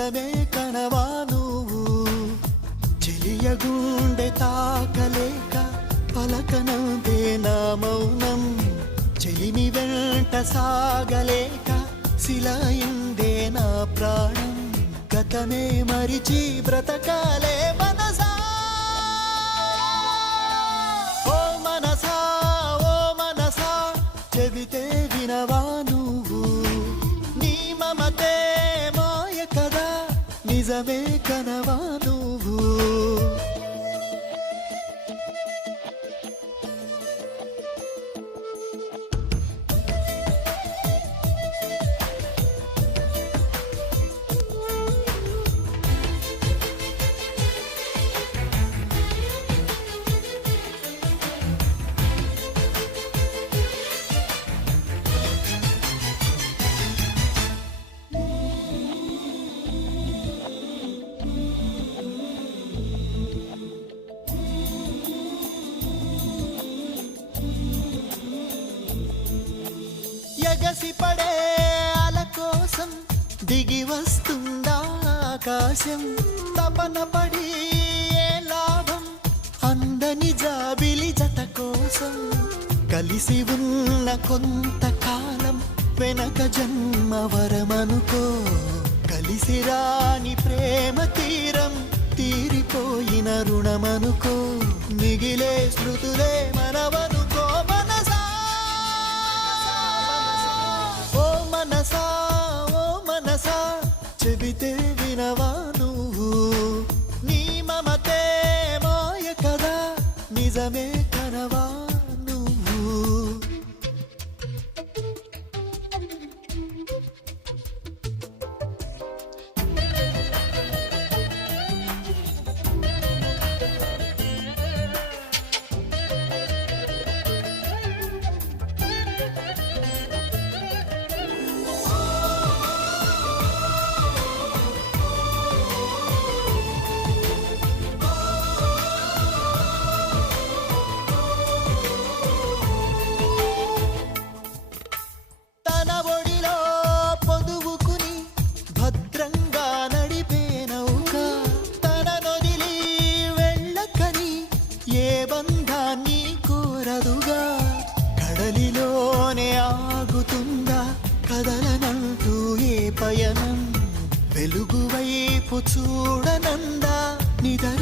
నిజమే కనవా నువ్వు చెలియ గుండె తాకలేక పలకనందే నా మౌనం చెలిమి వెంట సాగలేక శిలయిందే నా ప్రాణం గతమే మరిచి బ్రతకాలే మనసా ఓ మనసా ఓ మనసా చెబితే వినవా నువ్వు నీ మమతే మాయ కదా నిజమే కనవా నువ్వు ఎగసిపడే అల కోసం దిగి వస్తుందా ఆకాశం తపన పడి ఏ లాభం అందని జాబిలి జత కోసం కలిసి ఉన్న కొంతకాలం వెనక జన్మ వరమనుకో కలిసి రాని ప్రేమ తీరం తీరిపోయిన రుణమనుకో మిగిలే స్మృతులే మనవనుకో మనసా ఓ మనసా ఓ మనసా చెబితే వినవా నువ్వు నీ మమతే మాయ కదా నిజమే కనవా నువ్వు తన ఒడిలో పొదువుకుని భద్రంగా నడిపే నౌక తన నొదిలి వెళ్ళకని ఏ బంధాన్ని కోరదుగా కడలిలోనే ఆగుతుందా కదలనంటూ ఏ పయనం వెలుగు వైపు చూడనందా నిదర